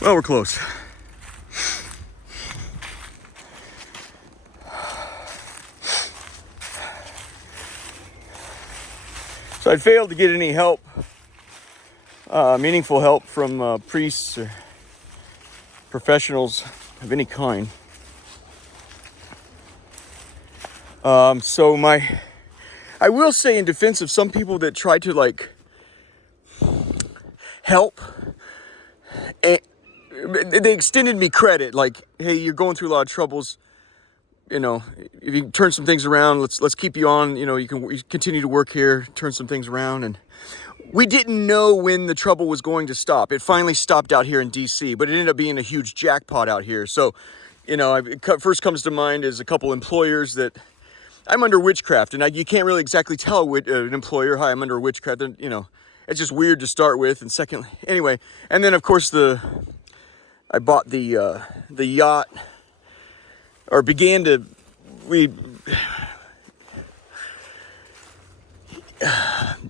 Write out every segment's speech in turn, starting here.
Well, we're close. So I failed to get any help, meaningful help from priests or professionals of any kind. I will say in defense of some people that tried to like help, and they extended me credit, like, hey, you're going through a lot of troubles. You know, if you turn some things around, let's keep you on. You know, you can continue to work here, turn some things around. And we didn't know when the trouble was going to stop. It finally stopped out here in DC, but it ended up being a huge jackpot out here. So, you know, first comes to mind is a couple employers that I'm under witchcraft, and you can't really exactly tell an employer, hi, I'm under witchcraft. And, you know, it's just weird to start with. And secondly, anyway, and then of course I bought the yacht, or began to,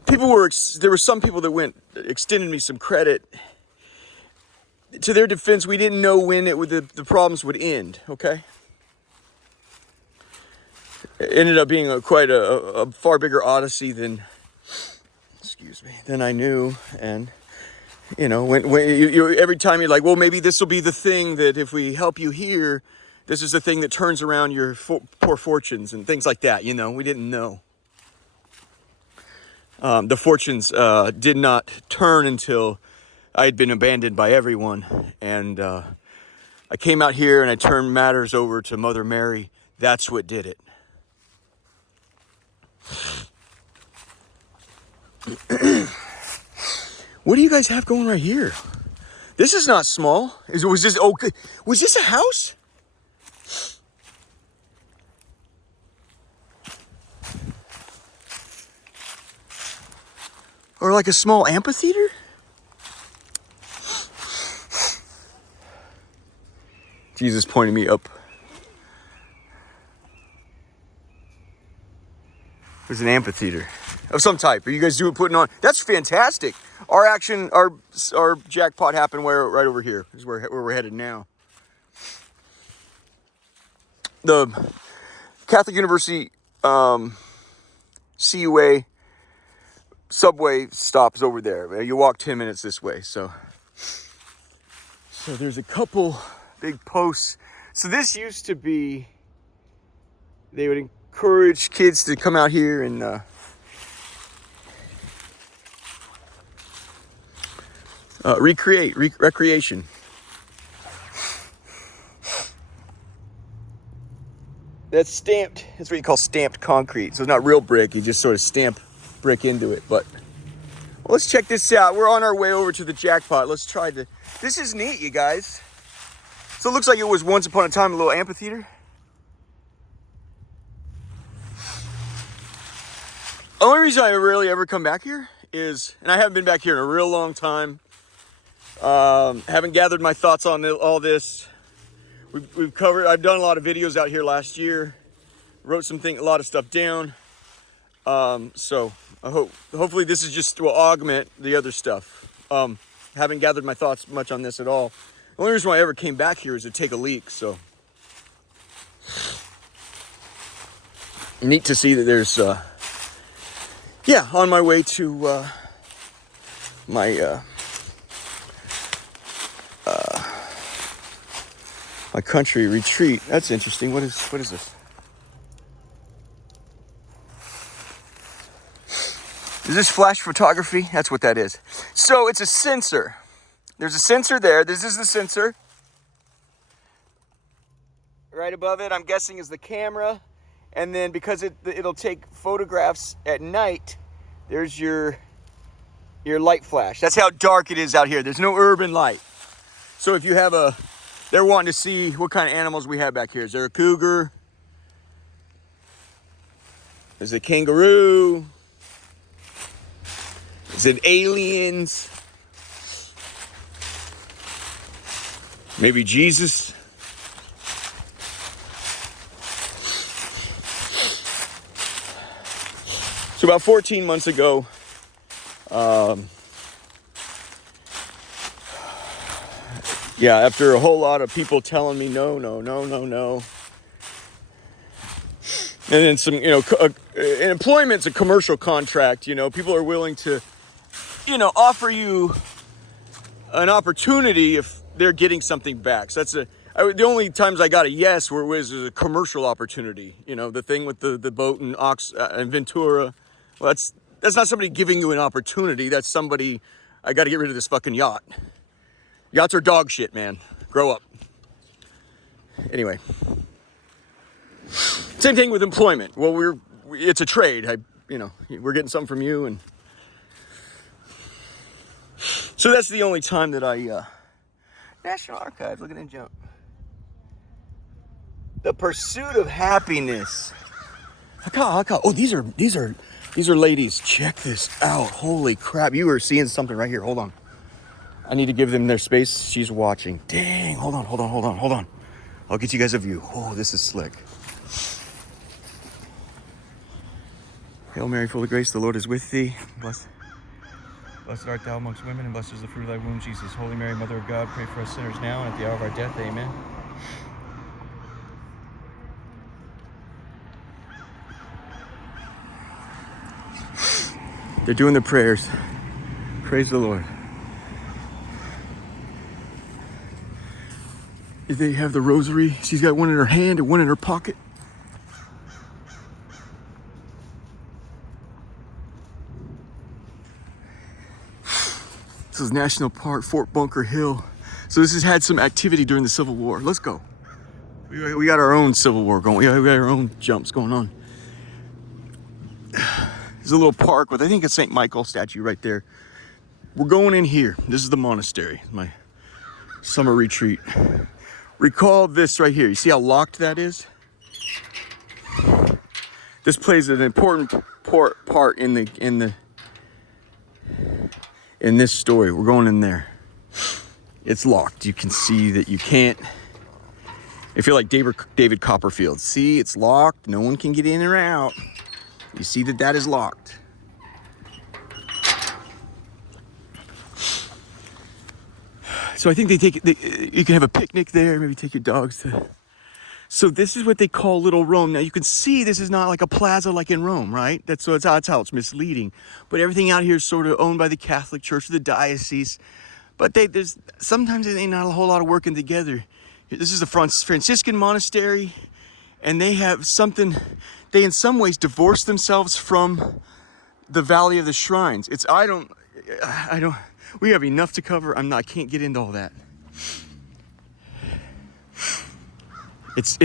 there were some people that extended me some credit. To their defense, we didn't know when the problems would end, okay? It ended up being quite a far bigger odyssey than I knew. And, you know, when every time you're like, well, maybe this will be the thing that if we help you here, this is the thing that turns around your poor fortunes and things like that. You know, we didn't know. The fortunes did not turn until I had been abandoned by everyone. And I came out here and I turned matters over to Mother Mary. That's what did it. What do you guys have going right here? This is not small. Was this a house? Or like a small amphitheater? Jesus pointed me up. There's an amphitheater of some type. Are you guys putting on? That's fantastic. Our jackpot happened right over here is where we're headed now. The Catholic University CUA subway stop is over there. You walk 10 minutes this way. So there's a couple big posts. So this used to be, they would encourage kids to come out here and recreation. That's stamped. That's what you call stamped concrete. So it's not real brick. You just sort of stamp brick into it. But well, let's check this out. We're on our way over to the jackpot. Let's try this is neat, you guys. So it looks like it was once upon a time a little amphitheater. The only reason I rarely ever come back here is, and I haven't been back here in a real long time. Haven't gathered my thoughts on all this. I've done a lot of videos out here last year. Wrote a lot of stuff down. So I hopefully this is will augment the other stuff. Haven't gathered my thoughts much on this at all. The only reason why I ever came back here is to take a leak. So neat to see that there's, on my way to my country retreat. That's interesting. What is this? Is this flash photography? That's what that is. So it's a sensor. There's a sensor there. This is the sensor. Right above it, I'm guessing, is the camera. And then because it'll take photographs at night, there's your light flash. That's how dark it is out here. There's no urban light. So if you have they're wanting to see what kind of animals we have back here. Is there a cougar? Is it kangaroo? Is it aliens? Maybe Jesus? So about 14 months ago, Yeah, after a whole lot of people telling me no, no, no, no, no. And then some, employment's a commercial contract, people are willing to, offer you an opportunity if they're getting something back. So the only times I got a yes was a commercial opportunity. The thing with the boat and Ventura. Well, that's not somebody giving you an opportunity. That's somebody, I got to get rid of this fucking yacht. Yachts are dog shit, man. Grow up. Anyway. Same thing with employment. Well, it's a trade. We're getting something from you, and so that's the only time that National Archives, look at that jump. The pursuit of happiness. Oh, these are ladies. Check this out. Holy crap. You are seeing something right here. Hold on. I need to give them their space. She's watching. Dang. Hold on. I'll get you guys a view. Oh, this is slick. Hail Mary, full of grace, the Lord is with thee. Blessed art thou amongst women, and blessed is the fruit of thy womb, Jesus. Holy Mary, Mother of God, pray for us sinners now and at the hour of our death. Amen. They're doing their prayers. Praise the Lord. They have the rosary. She's got one in her hand and one in her pocket. This is National Park, Fort Bunker Hill. So this has had some activity during the Civil War. Let's go. We got our own Civil War going. We got our own jumps going on. There's a little park with, I think, a St. Michael statue right there. We're going in here. This is the monastery, my summer retreat. Recall this right here. You see how locked that is? This plays an important part in this story. We're going in there. It's locked. You can see that you can't. I feel like David Copperfield. See, it's locked. No one can get in or out. You see that is locked. So I think you can have a picnic there. Maybe take your dogs to. So this is what they call Little Rome. Now you can see this is not like a plaza like in Rome, right? That's how it's misleading. But everything out here is sort of owned by the Catholic Church, the diocese. But sometimes they ain't not a whole lot of working together. This is a Franciscan monastery, and they have something. They in some ways divorce themselves from the Valley of the Shrines. I don't. We have enough to cover. I can't get into all that. It's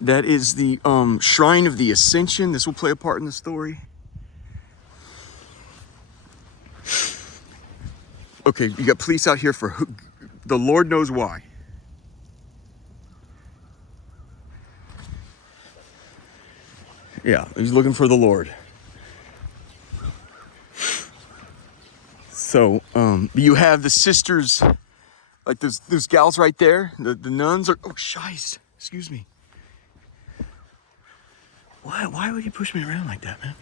that is the Shrine of the Ascension. This will play a part in the story. Okay, you got police out here for the Lord knows why. Yeah, he's looking for the Lord. So you have the sisters, like those gals right there. The nuns are, oh, shies, excuse me. Why would you push me around like that, man?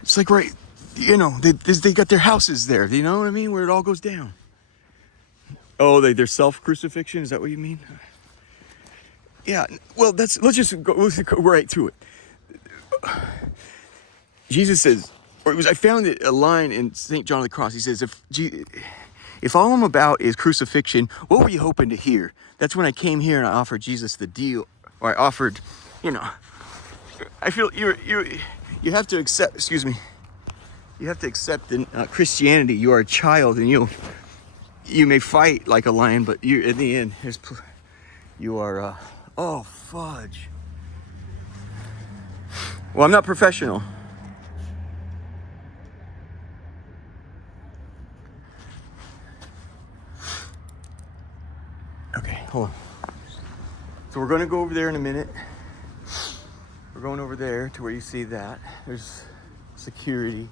It's like, right, they got their houses there, you know what I mean? Where it all goes down. Oh, their self-crucifixion, is that what you mean? Yeah, well, let's go right to it. Jesus says, I found a line in St. John of the Cross. He says, if all I'm about is crucifixion, what were you hoping to hear? That's when I came here and I offered Jesus the deal, or I offered, I feel you have to accept, excuse me, you have to accept in Christianity, you are a child, and you may fight like a lion, but in the end, you are, oh, fudge. Well, I'm not professional. Okay, hold on. So we're going to go over there in a minute. We're going over there to where you see that. There's security.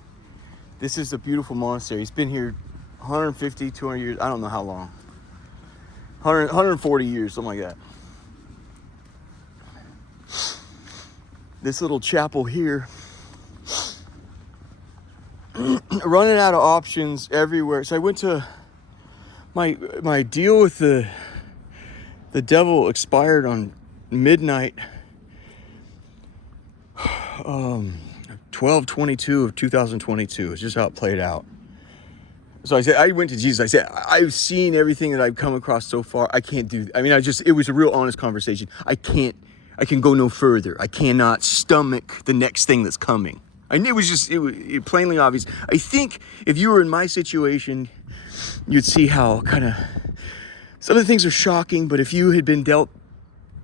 This is a beautiful monastery. It's been here 150, 200 years. I don't know how long. 140 years, something like that. This little chapel here. running out of options everywhere. So I went to my deal with the devil expired on midnight 12/22 of 2022. It's just how it played out. So I went to Jesus. I said, I've seen everything that I've come across so far. I can't do, it was a real honest conversation. I can go no further. I cannot stomach the next thing that's coming. I knew it was plainly obvious. I think if you were in my situation, you'd see how kind of, some of the things are shocking, but if you had been dealt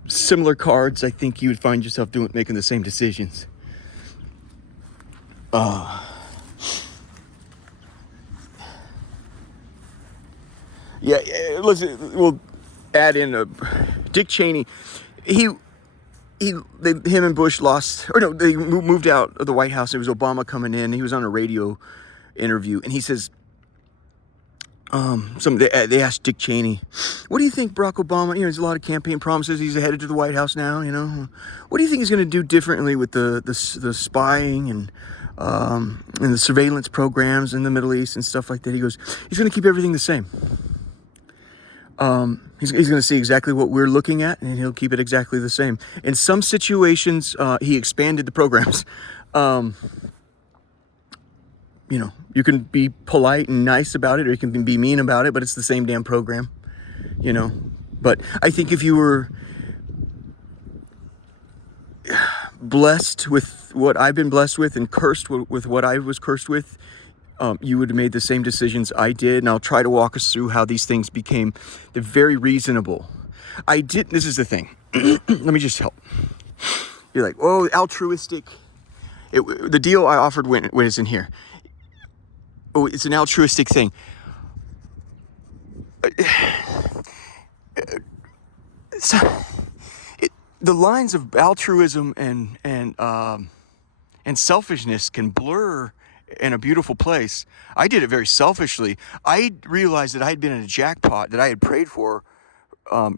similar cards, I think you would find yourself making the same decisions. Yeah, listen, we'll add in Dick Cheney. Him and Bush lost, or no, they moved out of the White House. It was Obama coming in. He was on a radio interview, and he says, they asked Dick Cheney, what do you think Barack Obama, there's a lot of campaign promises. He's headed to the White House now, What do you think he's going to do differently with the spying and the surveillance programs in the Middle East and stuff like that? He goes, he's going to keep everything the same. He's going to see exactly what we're looking at, and he'll keep it exactly the same. In some situations, he expanded the programs. You can be polite and nice about it, or you can be mean about it, but it's the same damn program, But I think if you were blessed with what I've been blessed with and cursed with what I was cursed with, you would have made the same decisions I did. And I'll try to walk us through how these things became very reasonable. This is the thing. Let me just help. You're like, oh, altruistic. The deal I offered when it's in here. Oh, it's an altruistic thing. The lines of altruism and selfishness can blur in a beautiful place. I did it very selfishly. I realized that I had been in a jackpot that I had prayed for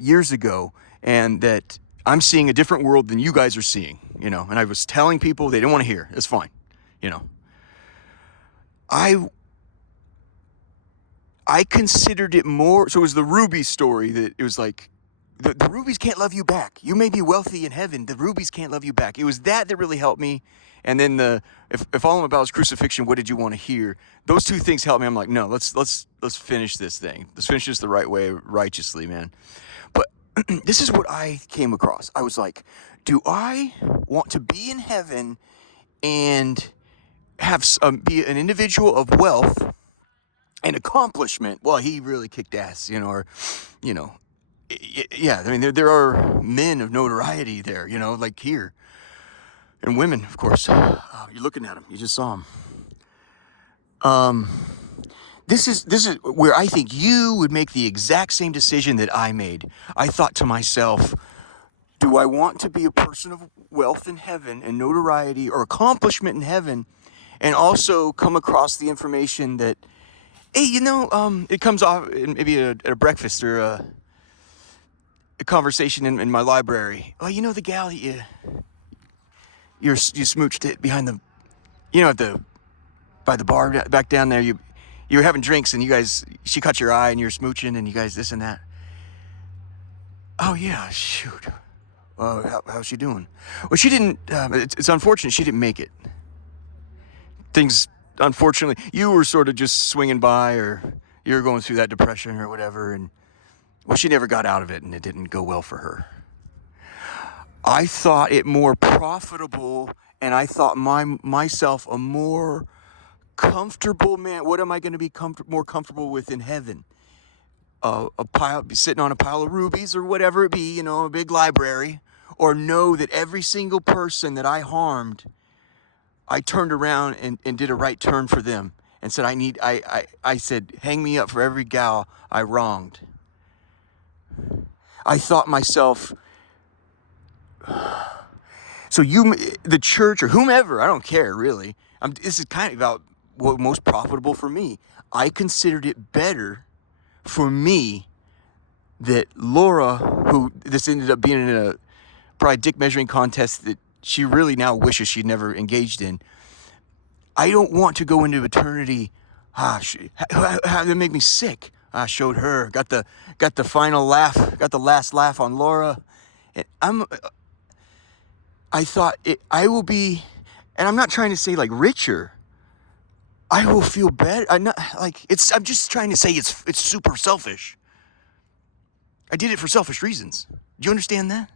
years ago, and that I'm seeing a different world than you guys are seeing, and I was telling people, they didn't want to hear. It's fine, I considered it more, so it was the Ruby story, that it was like, the rubies can't love you back. You may be wealthy in heaven, the rubies can't love you back. It was that really helped me. And then if all I'm about is crucifixion, what did you want to hear? Those two things helped me. I'm like, no, let's finish this thing. Let's finish this the right way, righteously, man. But this is what I came across. I was like, do I want to be in heaven and have be an individual of wealth and accomplishment? Well, he really kicked ass, yeah. I mean, there are men of notoriety there, like here. And women, of course. You're looking at them. You just saw them. This is where I think you would make the exact same decision that I made. I thought to myself, do I want to be a person of wealth in heaven and notoriety or accomplishment in heaven, and also come across the information that, hey, it comes off maybe at a breakfast or a conversation in my library. Oh, the gal that you smooched it behind the, by the bar back down there. You were having drinks, and she caught your eye, and you're smooching, and you guys this and that. Oh yeah, shoot. How's she doing? Well, she didn't. It's unfortunate she didn't make it. Things, unfortunately, you were sort of just swinging by, or you were going through that depression or whatever, and she never got out of it, and it didn't go well for her. I thought it more profitable, and I thought myself a more comfortable man. What am I going to be more comfortable with in heaven? Be sitting on a pile of rubies, or whatever it be, a big library, or know that every single person that I harmed, I turned around and did a right turn for them, and said, I said, hang me up for every gal I wronged. I thought myself, so the church or whomever, I don't care really. This is kind of about what most profitable for me. I considered it better for me that Laura, who this ended up being in a probably dick measuring contest that she really now wishes she'd never engaged in. I don't want to go into eternity. That make me sick. I showed her, got the final laugh, got the last laugh on Laura, and I thought I will be, and I'm not trying to say like richer. I will feel better. I'm not like it's. I'm just trying to say it's super selfish. I did it for selfish reasons. Do you understand that?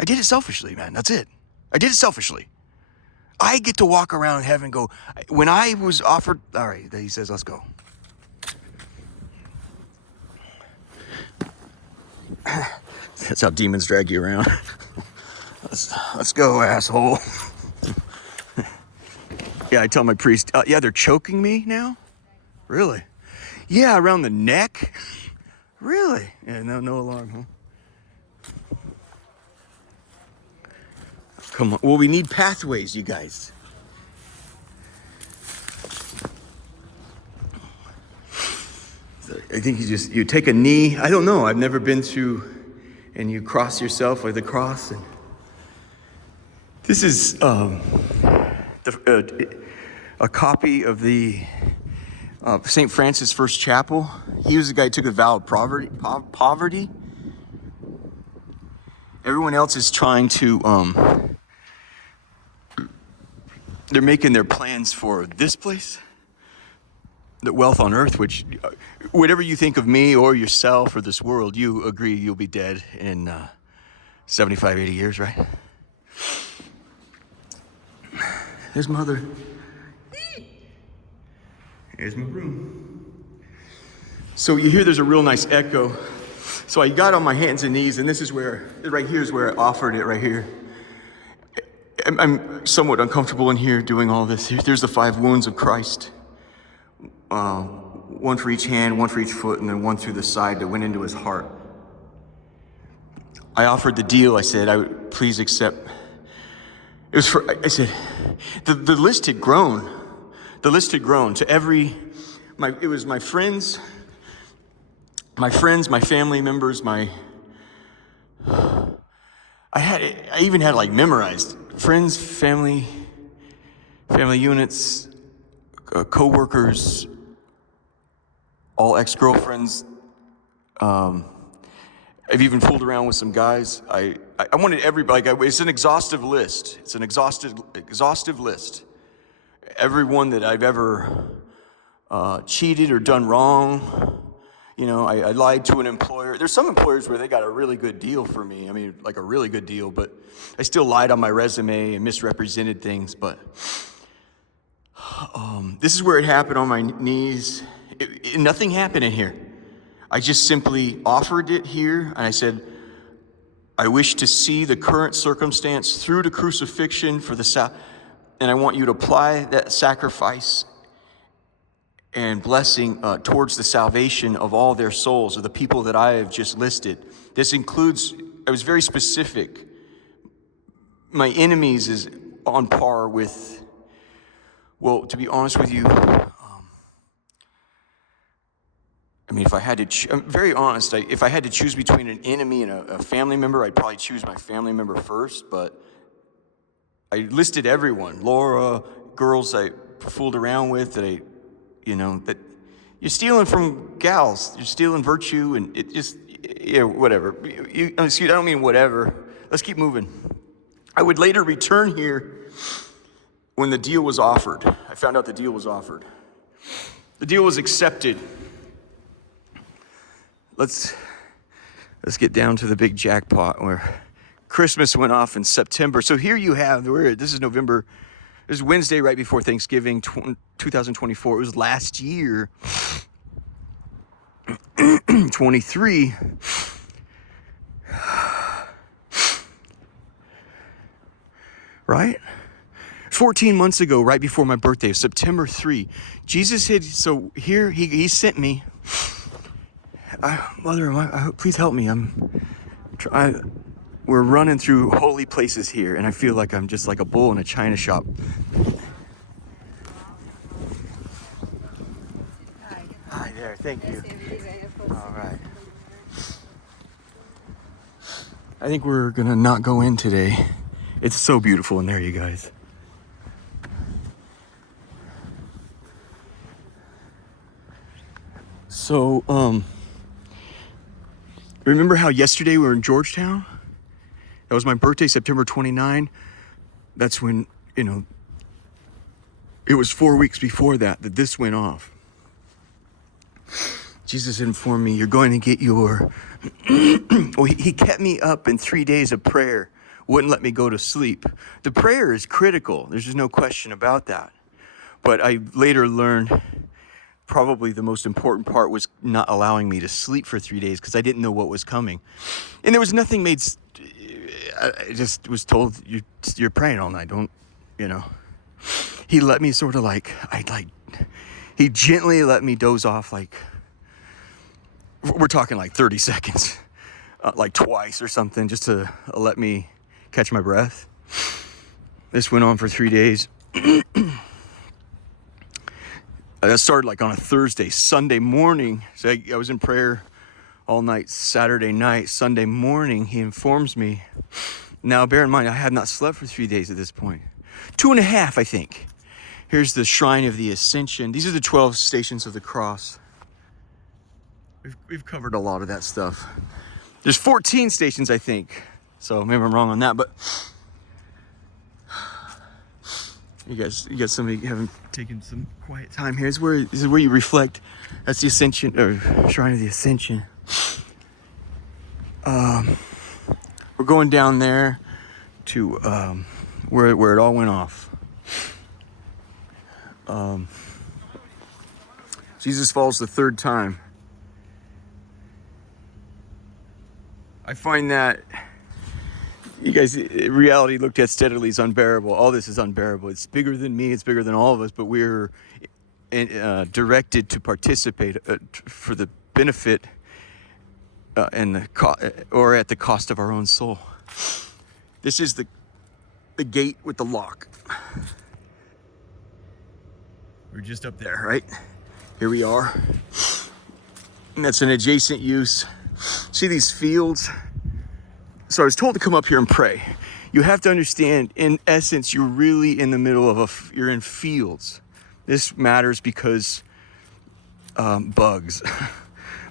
I did it selfishly, man. That's it. I did it selfishly. I get to walk around heaven and go, when I was offered, all right, he says, let's go. That's how demons drag you around. Let's go, asshole. Yeah, I tell my priest, yeah, they're choking me now? Really? Yeah, around the neck? Really? Yeah, no alarm, huh? Come on. Well, we need pathways, you guys. I think you take a knee. I don't know. I've never been through, and you cross yourself with the cross. And this is a copy of the St. Francis First Chapel. He was the guy who took the vow of poverty. Everyone else is trying to. They're making their plans for this place, the wealth on earth, which, whatever you think of me or yourself or this world, you agree you'll be dead in 75, 80 years, right? There's mother. Here's my room. So you hear there's a real nice echo. So I got on my hands and knees, and this is where, right here is where I offered it, right here. I'm somewhat uncomfortable in here doing all this. There's the 5 wounds of Christ. One for each hand, one for each foot, and then one through the side that went into his heart. I offered the deal. I said, I would please accept. It was for, I said, the list had grown. The list had grown to it was my friends, my family members, I even had like memorized friends, family units, co-workers, all ex-girlfriends. I've even fooled around with some guys. I wanted everybody. It's an exhaustive list. It's an exhaustive list. Everyone that I've ever cheated or done wrong. You know, I lied to an employer. There's some employers where they got a really good deal for me. I mean, like a really good deal, but I still lied on my resume and misrepresented things. But this is where it happened on my knees. Nothing happened in here. I just simply offered it here, and I said, I wish to see the current circumstance through the crucifixion and I want you to apply that sacrifice and blessing towards the salvation of all their souls, of the people that I have just listed. This includes, I was very specific. My enemies is on par with, well, to be honest with you, I mean, if I had to, I'm very honest, if I had to choose between an enemy and a family member, I'd probably choose my family member first, but I listed everyone. Laura, girls I fooled around with that that you're stealing from gals, you're stealing virtue, and it just, whatever. I don't mean whatever. Let's keep moving. I would later return here when the deal was offered. I found out the deal was offered. The deal was accepted. Let's get down to the big jackpot where Christmas went off in September. So here you have, this is November. This is Wednesday right before Thanksgiving, 2024. It was last year, 23. Right? 14 months ago, right before my birthday, September 3. Jesus had, so here he sent me. Mother, please help me. We're running through holy places here, and I feel like I'm just like a bull in a china shop. Hi there, thank you. All right. I think we're gonna not go in today. It's so beautiful in there, you guys. So, remember how yesterday we were in Georgetown? That was my birthday, September 29. That's when, it was 4 weeks before that this went off. Jesus informed me, you're going to get your... Well, he kept me up in 3 days of prayer. Wouldn't let me go to sleep. The prayer is critical. There's just no question about that. But I later learned probably the most important part was not allowing me to sleep for 3 days because I didn't know what was coming. And there was nothing made... I just was told, you're praying all night. Don't, He let me sort of he gently let me doze off we're talking 30 seconds, twice or something, just to let me catch my breath. This went on for 3 days. That started on a Thursday. Sunday morning, so I was in prayer all night Saturday night. Sunday morning, he informs me. Now, bear in mind, I had not slept for 3 days at this point. 2.5, I think. Here's the Shrine of the Ascension. These are the 12 Stations of the Cross. We've covered a lot of that stuff. There's 14 stations, I think. So maybe I'm wrong on that, but you guys somebody haven't taken some quiet time here. This is where you reflect. That's the Ascension, or Shrine of the Ascension. We're going down there to where it all went off. Jesus falls the third time. I find that, you guys, reality looked at steadily is unbearable. All this is unbearable. It's bigger than me. It's bigger than all of us. But we're directed to participate for the benefit and or at the cost of our own soul. This is the gate with the lock. We're just up there, right? Here we are. And that's an adjacent use. See these fields? So I was told to come up here and pray. You have to understand, in essence, you're really in the middle of you're in fields. This matters because bugs.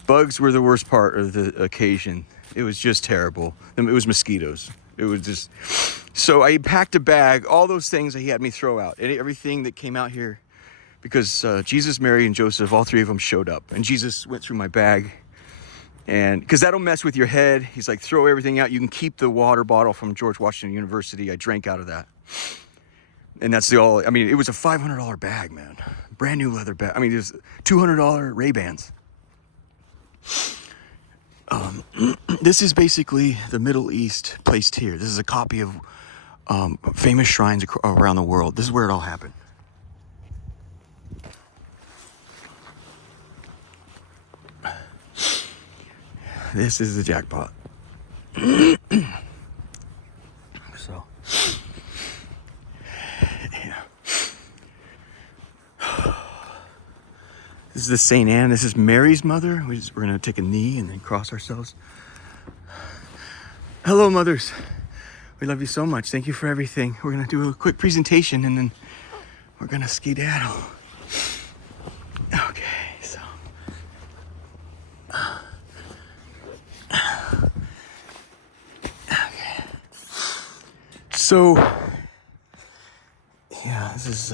Bugs were the worst part of the occasion. It was just terrible. It was mosquitoes. It was just... So I packed a bag, all those things that he had me throw out. Everything that came out here. Because Jesus, Mary, and Joseph, all three of them showed up. And Jesus went through my bag. And because that'll mess with your head. He's like, throw everything out. You can keep the water bottle from George Washington University. I drank out of that. And that's it was a $500 bag, man. Brand new leather bag. It was $200 Ray-Bans. This is basically the Middle East placed here. This is a copy of famous shrines around the world. This is where it all happened. This is the jackpot. So, yeah. This is the St. Anne. This is Mary's mother. We're going to take a knee and then cross ourselves. Hello, mothers. We love you so much. Thank you for everything. We're going to do a quick presentation and then we're going to skedaddle. Okay, so. Okay. So, yeah, this is...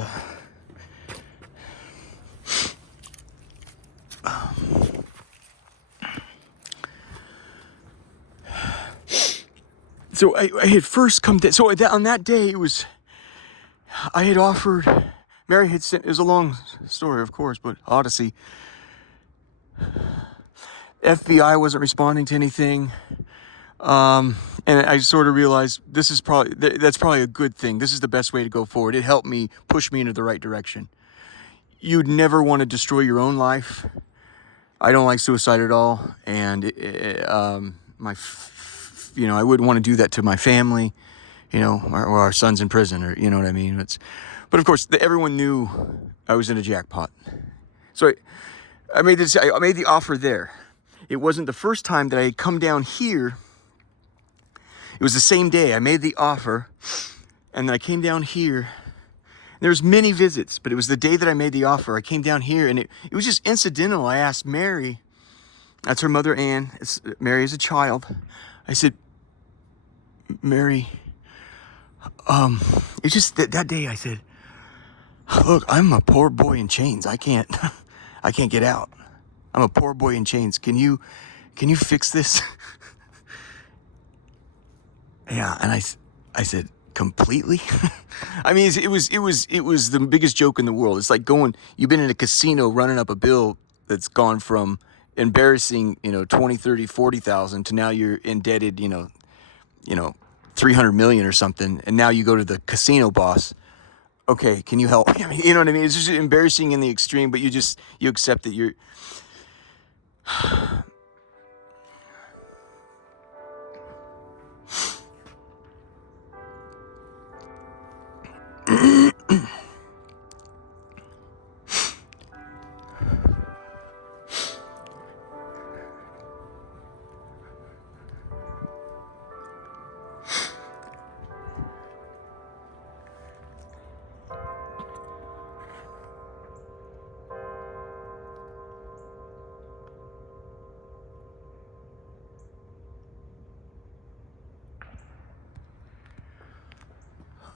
So I had first come to, so on that day it was, I had offered, Mary had sent, it was a long story of course, but Odyssey. FBI wasn't responding to anything. And I sort of realized that's probably a good thing. This is the best way to go forward. It helped me push me into the right direction. You'd never want to destroy your own life. I don't like suicide at all. And I wouldn't want to do that to my family, or our son's in prison, or you know what I mean. But of course, everyone knew I was in a jackpot. So I made the offer there. It wasn't the first time that I had come down here. It was the same day I made the offer, and then I came down here. There's many visits, but it was the day that I made the offer. I came down here, and it was just incidental. I asked Mary, that's her mother Ann, Mary is a child. I said, Mary, it's just that day I said, look, I'm a poor boy in chains. I can't get out. I'm a poor boy in chains. Can you fix this? Yeah, and I said, completely? I mean, it was the biggest joke in the world. It's like you've been in a casino running up a bill that's gone from embarrassing, 20, 30, 40,000 to now you're indebted, 300 million or something. And now you go to the casino boss. Okay, can you help? I mean, you know what I mean? It's just embarrassing in the extreme, but you accept that you're,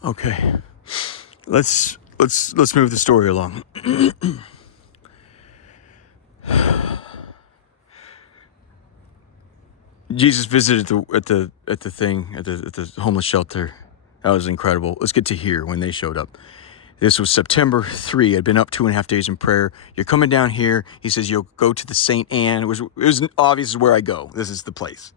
okay. Let's move the story along. Jesus visited at the homeless shelter. That was incredible. Let's get to here when they showed up. This was September 3. I'd been up 2.5 days in prayer. You're coming down here. He says you'll go to the St. Anne. It was obvious where I go. This is the place.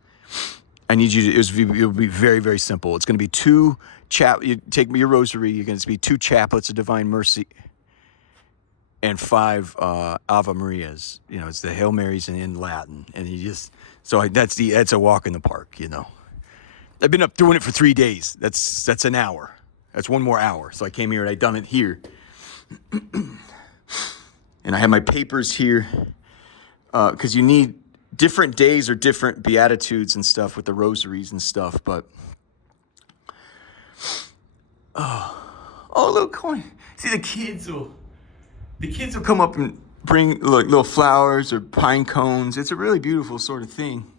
I need you to. It'll be very, very simple. It's going to be you take your rosary. You're going to be 2 chaplets of Divine Mercy and 5 Ave Marias. It's the Hail Marys in Latin, and that's a walk in the park. I've been up doing it for 3 days. That's an hour. That's 1 more hour. So I came here and I done it here, and I have my papers here because you need different days or different beatitudes and stuff with the rosaries and stuff. But little coin. See, the kids will come up and bring little flowers or pine cones. It's a really beautiful sort of thing.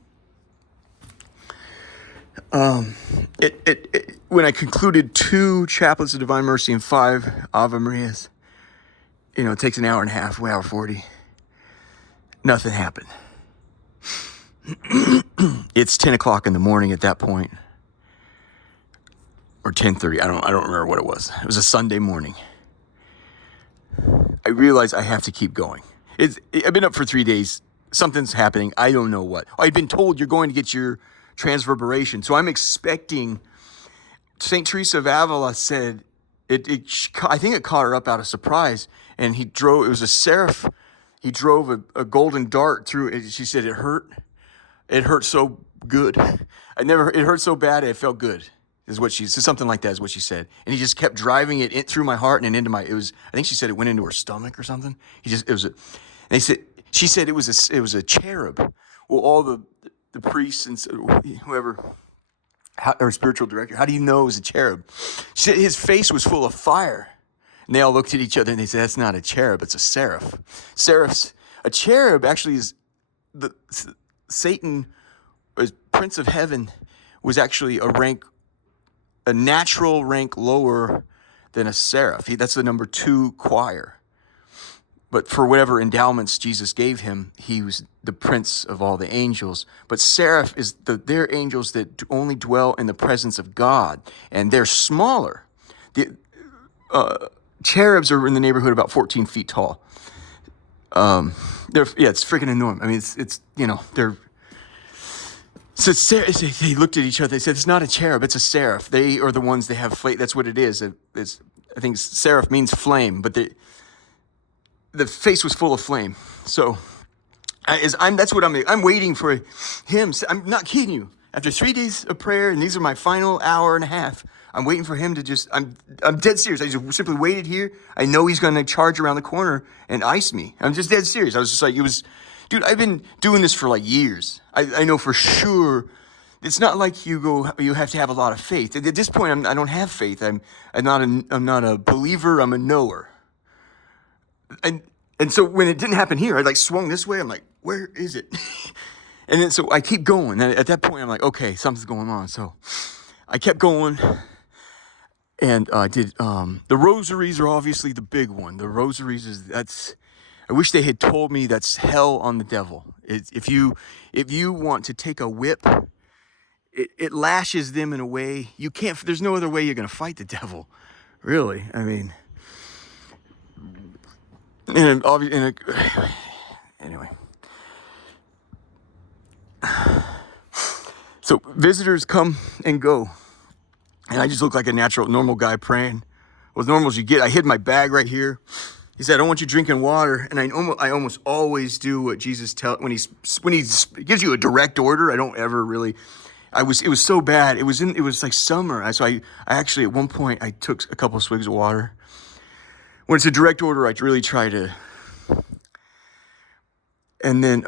When I concluded 2 chaplets of Divine Mercy and 5 Ave Marias, it takes an hour and a half, 1 hour 40. Nothing happened. It's 10 o'clock in the morning at that point, or 10:30. I don't remember what it was. It was a Sunday morning. I realized I have to keep going. I've been up for 3 days. Something's happening. I don't know what. I've been told you're going to get your transverberation. So I'm expecting. St. Teresa of Avila said I think it caught her up out of surprise. And it was a seraph. He drove a golden dart through it. She said it hurt. It hurt so good. It hurt so bad it felt good. Is what she said. Something like that is what she said. And he just kept driving it through my heart and into I think she said it went into her stomach or something. She said it was a cherub. Well, all the priests and whoever, her spiritual director, how do you know it was a cherub? She said his face was full of fire. And they all looked at each other and they said, that's not a cherub, it's a seraph. A cherub actually is Satan, as Prince of Heaven, was actually a natural rank lower than a seraph. That's the number 2 choir. But for whatever endowments Jesus gave him, he was the prince of all the angels. But seraph is they're angels that only dwell in the presence of God, and they're smaller. The cherubs are in the neighborhood about 14 feet tall. It's freaking enormous. I mean, they're. So they looked at each other. They said, "It's not a cherub; it's a seraph." They are the ones they have flame. That's what it is. I think seraph means flame, but the face was full of flame. So I'm waiting for him. I'm not kidding you. After 3 days of prayer, and these are my final hour and a half, I'm waiting for him to I'm dead serious. I just simply waited here. I know he's going to charge around the corner and ice me. I'm just dead serious. I was just like, dude, I've been doing this for like years. I know for sure it's not like you have to have a lot of faith. At this point, I don't have faith. I'm not a believer. I'm a knower. And and so when it didn't happen here, I like swung this way. I'm like, where is it? And then so I keep going. And at that point, I'm like, okay, something's going on. So I kept going. And I did, the rosaries are obviously the big one. The rosaries I wish they had told me that's hell on the devil. If you want to take a whip, it lashes them in a way you can't, there's no other way you're going to fight the devil. Really. I mean, anyway. So visitors come and go. And I just look like a normal guy praying. Well, as normal as you get. I hid my bag right here. He said, I don't want you drinking water. And I almost always do what Jesus tells, when he gives you a direct order. I don't ever really, it was so bad. It was like summer. So I actually, at one point, I took a couple of swigs of water. When it's a direct order, I really try to, and then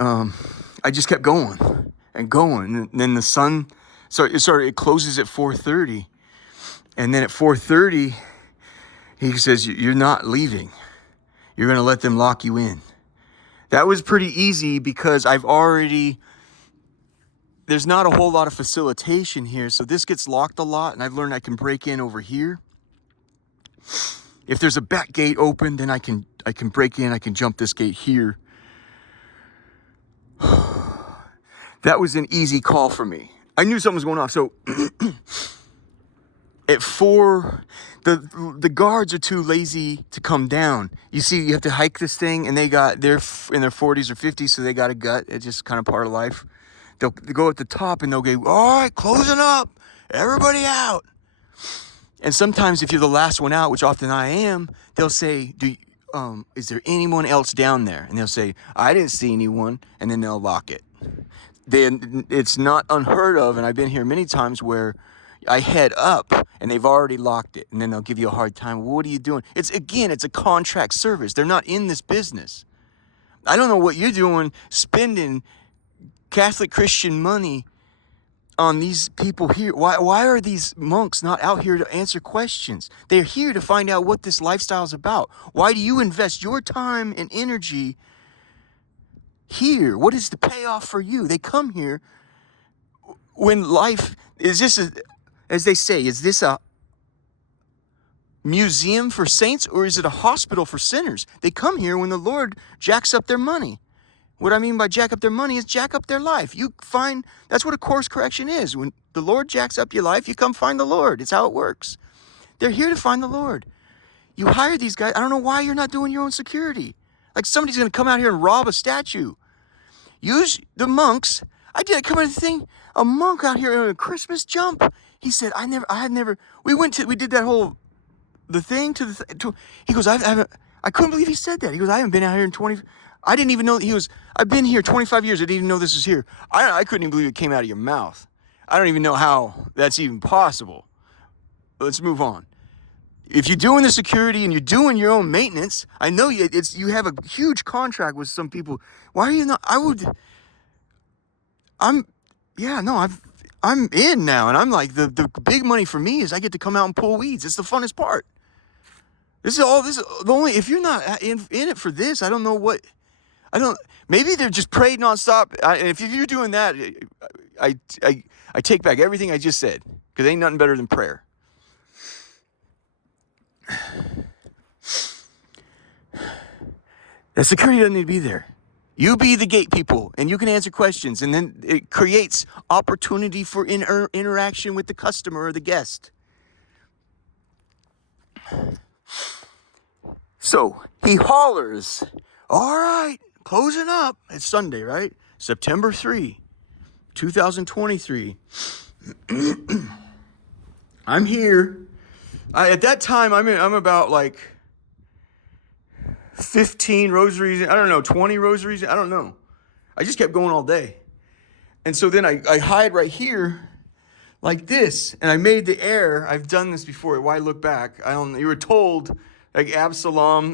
I just kept going and going. And then the sun, it closes at 4:30. And then at 4:30, he says, you're not leaving. You're going to let them lock you in. That was pretty easy because there's not a whole lot of facilitation here. So this gets locked a lot. And I've learned I can break in over here. If there's a back gate open, then I can break in. I can jump this gate here. That was an easy call for me. I knew something was going on. So at 4, the guards are too lazy to come down. You see, you have to hike this thing, and they're in their 40s or 50s, so they got a gut. It's just kind of part of life. They'll go at the top, and they'll go, all right, closing up, everybody out. And sometimes if you're the last one out, which often I am, they'll say, is there anyone else down there? And they'll say, I didn't see anyone, and then they'll lock it. Then it's not unheard of, and I've been here many times where I head up and they've already locked it, and then they'll give you a hard time. Well, what are you doing? It's a contract service. They're not in this business. I don't know what you're doing spending Catholic Christian money on these people here. Why are these monks not out here to answer questions? They're here to find out what this lifestyle is about. Why do you invest your time and energy here? What is the payoff for you? They come here when life is as they say, is this a museum for saints or is it a hospital for sinners? They come here when the Lord jacks up their money. What I mean by jack up their money is jack up their life. That's what a course correction is. When the Lord jacks up your life, you come find the Lord. It's how it works. They're here to find the Lord. You hire these guys. I don't know why you're not doing your own security. Like somebody's going to come out here and rob a statue. Use the monks. I come into the thing, a monk out here in a Christmas jump. He said, we did that whole, the thing he goes, I couldn't believe he said that. He goes, I haven't been out here in 20, I didn't even know I've been here 25 years. I didn't even know this was here. I couldn't even believe it came out of your mouth. I don't even know how that's even possible. Let's move on. If you're doing the security and you're doing your own maintenance, I know you have a huge contract with some people. Why are you not? I'm in now, and I'm like, the big money for me is I get to come out and pull weeds. It's the funnest part. If you're not in it for this, I don't know what, maybe they're just prayed nonstop. If you're doing that, I take back everything I just said, because ain't nothing better than prayer. The security doesn't need to be there. You be the gate people, and you can answer questions, and then it creates opportunity for interaction with the customer or the guest. So he hollers, all right, closing up. It's Sunday, right? September 3, 2023. I'm here. At that time, I'm about like 15 rosaries, I don't know, 20 rosaries, I don't know. I just kept going all day. And so then I hide right here like this, and I made the air. I've done this before. Why look back? You were told, like not Absalom,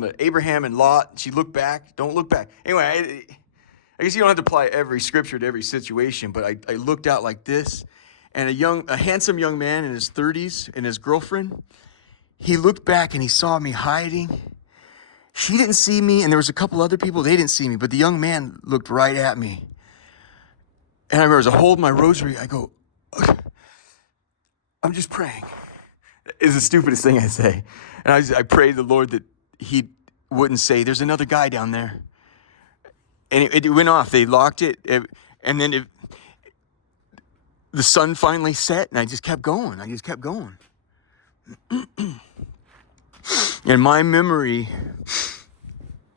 but Abraham and Lot. She looked back. Don't look back. Anyway, I guess you don't have to apply every scripture to every situation, but I looked out like this, and a handsome young man in his 30s and his girlfriend, he looked back and he saw me hiding. She didn't see me, and there was a couple other people, they didn't see me, but the young man looked right at me. And I remember as I hold my rosary, I go, I'm just praying. It's the stupidest thing I say. And I prayed to the Lord that he wouldn't say, there's another guy down there. And it went off. They locked it. And then the sun finally set, and I just kept going. And my memory,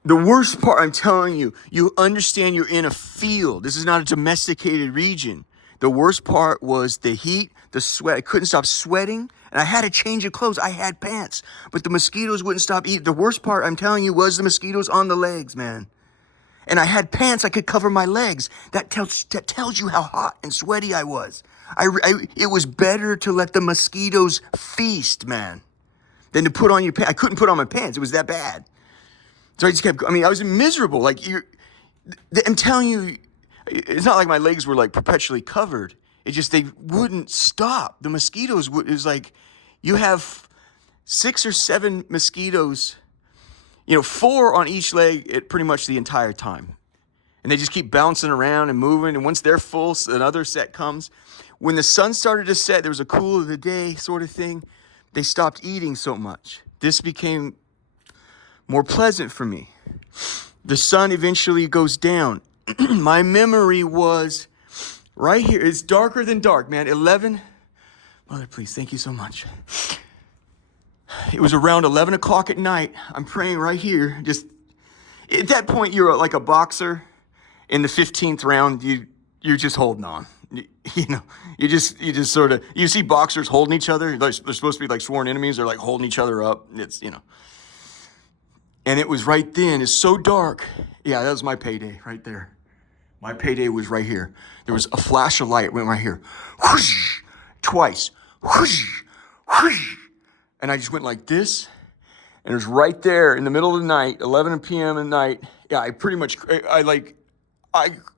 the worst part, I'm telling you, you understand you're in a field. This is not a domesticated region. The worst part was the heat, the sweat. I couldn't stop sweating, and I had to change of clothes. I had pants, but the mosquitoes wouldn't stop eating. The worst part, I'm telling you, was the mosquitoes on the legs, man. And I had pants I could cover my legs. That tells you how hot and sweaty I was. It was better to let the mosquitoes feast, man, than to put on your pants. I couldn't put on my pants. It was that bad. So I just kept, I was miserable. Like, I'm telling you, it's not like my legs were like perpetually covered. It just, they wouldn't stop. The mosquitoes it was like, you have 6 or 7 mosquitoes, 4 on each leg at pretty much the entire time. And they just keep bouncing around and moving. And once they're full, another set comes. When the sun started to set, there was a cool of the day sort of thing. They stopped eating so much. This became more pleasant for me. The sun eventually goes down. My memory was right here. It's darker than dark, man. 11. Mother, please, thank you so much. It was around 11 o'clock at night. I'm praying right here. Just at that point, you're like a boxer. In the 15th round, you're just holding on. You just sort of, you see boxers holding each other. They're supposed to be like sworn enemies. They're like holding each other up. And it was right then. It's so dark. Yeah, that was my payday right there. My payday was right here. There was a flash of light went right here. Whoosh, twice. Whoosh, whoosh. And I just went like this. And it was right there in the middle of the night, 11 p.m. at night. Yeah, I pretty much, I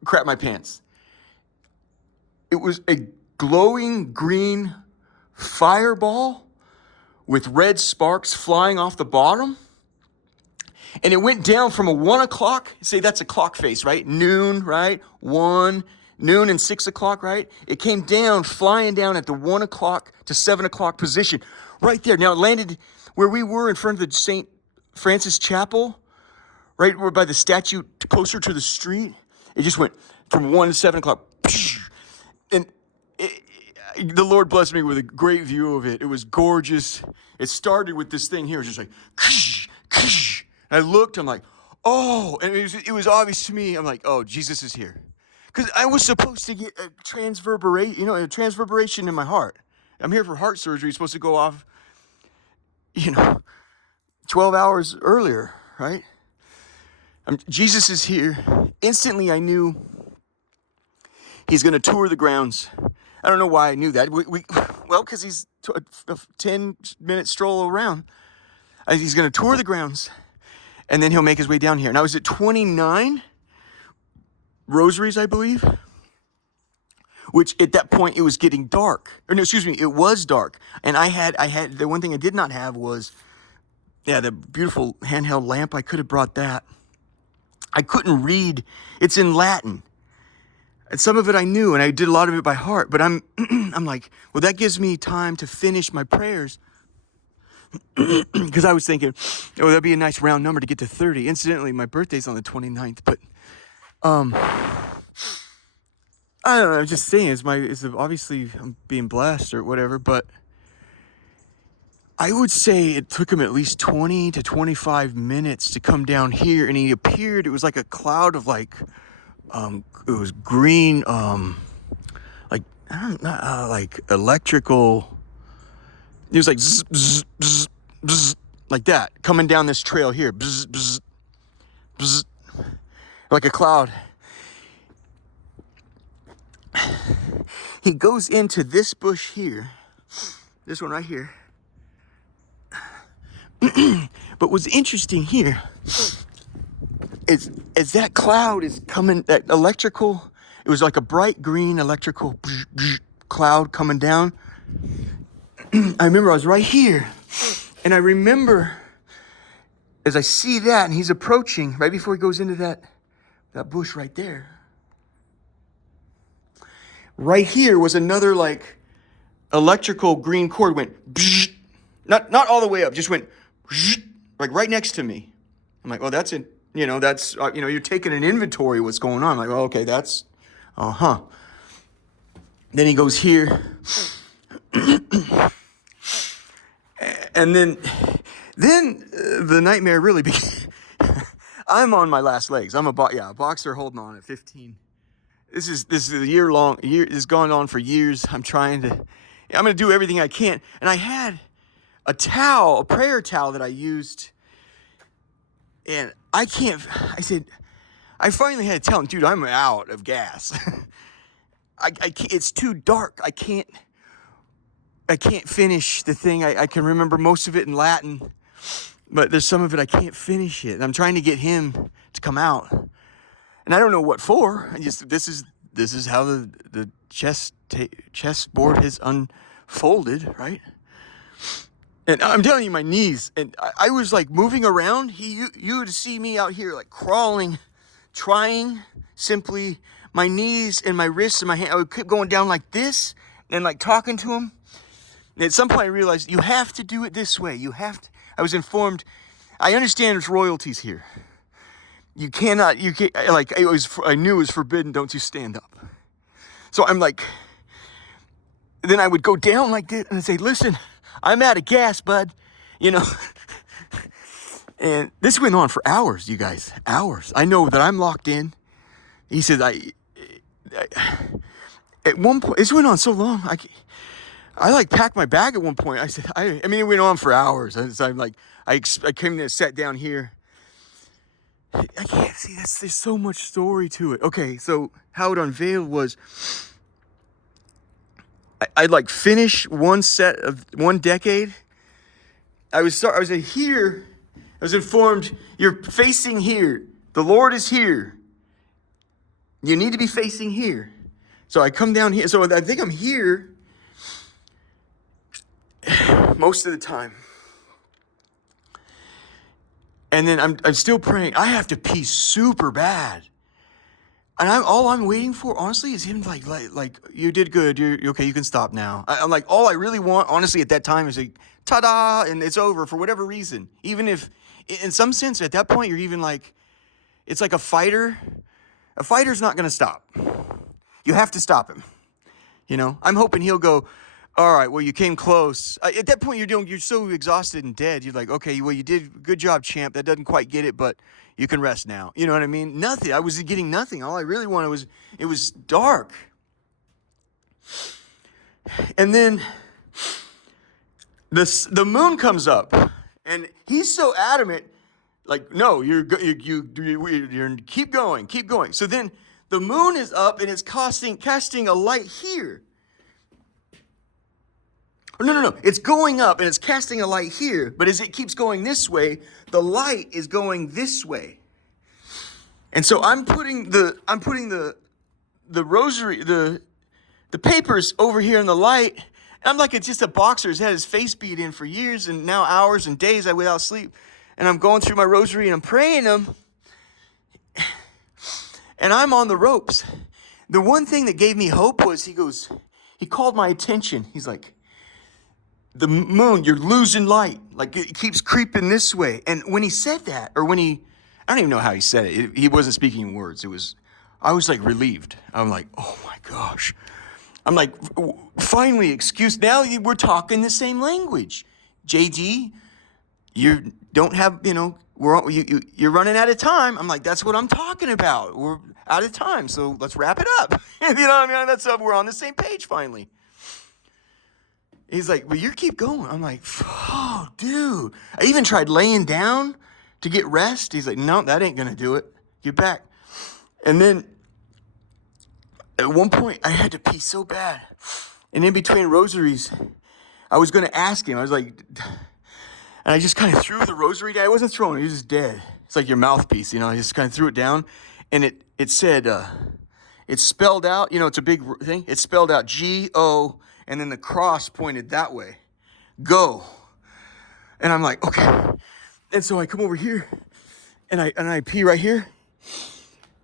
crapped my pants. It was a glowing green fireball with red sparks flying off the bottom. And it went down from a 1 o'clock, say that's a clock face, right? Noon, right? 1, noon and 6 o'clock, right? It came down, flying down at the 1 o'clock to 7 o'clock position, right there. Now it landed where we were in front of the St. Francis Chapel, right where by the statue closer to the street. It just went from 1 to 7 o'clock. And the Lord blessed me with a great view of it. It was gorgeous. It started with this thing here. It was just like, I looked, I'm like, oh, and it was obvious to me. I'm like, oh, Jesus is here. Because I was supposed to get a transverberation in my heart. I'm here for heart surgery. It's supposed to go off, 12 hours earlier, right? Jesus is here. Instantly, I knew he's going to tour the grounds. I don't know why I knew that. Well, because he's a 10-minute stroll around. He's going to tour the grounds. And then he'll make his way down here. And I was at 29 rosaries, I believe. Which at that point, it was getting dark. Or no, excuse me, it was dark. And I had, the one thing I did not have was, the beautiful handheld lamp. I could have brought that. I couldn't read. It's in Latin. And some of it I knew, and I did a lot of it by heart. But I'm like, well, that gives me time to finish my prayers. Because I was thinking, oh, that'd be a nice round number to get to 30. Incidentally, my birthday's on the 29th, but I don't know. I'm just saying, it's obviously I'm being blessed or whatever, but I would say it took him at least 20 to 25 minutes to come down here, and he appeared. It was like a cloud of it was green, like I don't know, like electrical. It was like zzz, bzz, bzz, bzz, like that, coming down this trail here. Bzz, bzz, bzz, like a cloud. He goes into this bush here. This one right here. But what's interesting here is as that cloud is coming, that electrical, it was like a bright green electrical cloud coming down. I remember I was right here, and I remember as I see that, and he's approaching right before he goes into that bush right there. Right here was another like electrical green cord went, not all the way up, just went like right next to me. I'm like, oh, that's it. That's you're taking an inventory of what's going on. I'm like, oh, okay, that's, Then he goes here, and then the nightmare really began. I'm on my last legs. I'm a boxer holding on at 15. This is a year. It's gone on for years. I'm going to do everything I can. And I had a prayer towel that I used. And I finally had to tell him, dude, I'm out of gas. I can't, it's too dark. I can't finish the thing. I can remember most of it in Latin, but there's some of it I can't finish it. And I'm trying to get him to come out. And I don't know what for. This is how the chessboard has unfolded, right? And I'm telling you, my knees, and I was like moving around. You would see me out here like crawling, trying simply my knees and my wrists and my hand. I would keep going down like this and like talking to him. And at some point I realized you have to do it this way. I was informed. I understand there's royalties here. You can't, like, I knew it was forbidden, don't you stand up. So I'm like, then I would go down like this and I'd say, listen, I'm out of gas, bud, And this went on for hours, you guys, hours. I know that I'm locked in. He said, at one point, this went on so long, I like packed my bag at one point. I said, I mean, it went on for hours. So I'm like, I came there, sat down here. I can't see there's so much story to it. Okay, so how it unveiled was I'd like finish one set of one decade. I was here. I was informed you're facing here. The Lord is here. You need to be facing here. So I come down here. So I think I'm here most of the time. And then I'm still praying. I have to pee super bad. And all I'm waiting for, honestly, is him like you did good. You're okay. You can stop now. I'm like, all I really want, honestly, at that time is like, ta-da, and it's over for whatever reason. Even if, in some sense, at that point, you're even like, it's like a fighter. A fighter's not going to stop. You have to stop him. I'm hoping he'll go, all right, well, you came close. At that point, you're so exhausted and dead. You're like, okay, well, you did good job, champ. That doesn't quite get it, but you can rest now. You know what I mean? Nothing. I was getting nothing. All I really wanted it was dark. And then the moon comes up, and he's so adamant, like, no, you keep going. So then the moon is up, and it's casting a light here. No. It's going up and it's casting a light here. But as it keeps going this way, the light is going this way. And so I'm putting the rosary, the papers over here in the light. And I'm like, it's just a boxer who's had his face beat in for years and now hours and days without sleep. And I'm going through my rosary and I'm praying them. And I'm on the ropes. The one thing that gave me hope was he called my attention. He's like, the moon, you're losing light. Like it keeps creeping this way. And when he said that, I don't even know how he said it. He wasn't speaking in words. I was like relieved. I'm like, oh my gosh. I'm like, finally, now we're talking the same language. JD, you don't have, you're running out of time. I'm like, that's what I'm talking about. We're out of time. So let's wrap it up. You know what I mean? We're on the same page finally. He's like, well, you keep going. I'm like, oh, dude. I even tried laying down to get rest. He's like, no, that ain't going to do it. Get back. And then at one point, I had to pee so bad. And in between rosaries, I was going to ask him. I was like, And I just kind of threw the rosary down. I wasn't throwing it, it was just dead. It's like your mouthpiece, you know. I just kind of threw it down, and it said, it's spelled out, you know, it's a big thing. It spelled out G-O, and then the cross pointed that way. Go. And I'm like, okay. And so I come over here, and I pee right here.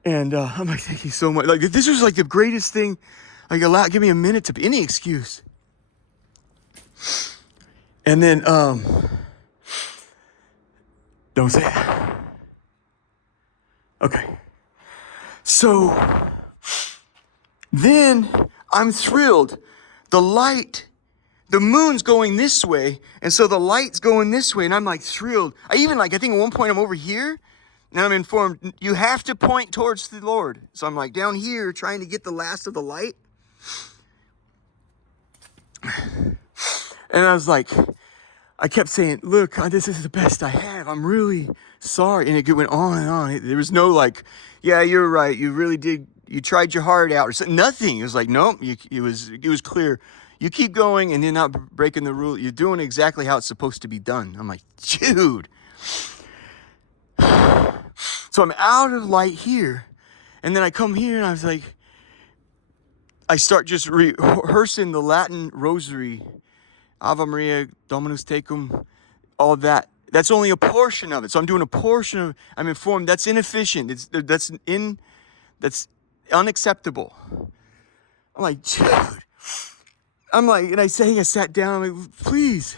And I'm like, thank you so much. Like, this was like the greatest thing. Like, give me a minute to, any excuse. And then, don't say it. Okay. So then I'm thrilled. The light, the moon's going this way, and so the light's going this way, and I'm like thrilled. I think at one point I'm over here, and I'm informed you have to point towards the Lord. So I'm like down here trying to get the last of the light. And I was like, I kept saying, look, this is the best I have. I'm really sorry. And it went on and on. There was no like, yeah, you're right. You really did. You tried your heart out or something. Nothing. It was like, nope. It was clear. You keep going and you're not breaking the rule. You're doing exactly how it's supposed to be done. I'm like, dude. So I'm out of light here. And then I come here and I was like, I start just rehearsing the Latin rosary. Ave Maria, Dominus Tecum, all that. That's only a portion of it. So I'm doing a portion of, I'm informed that's inefficient. That's unacceptable. I'm like, dude. I'm like, and I sat down, I'm like, please.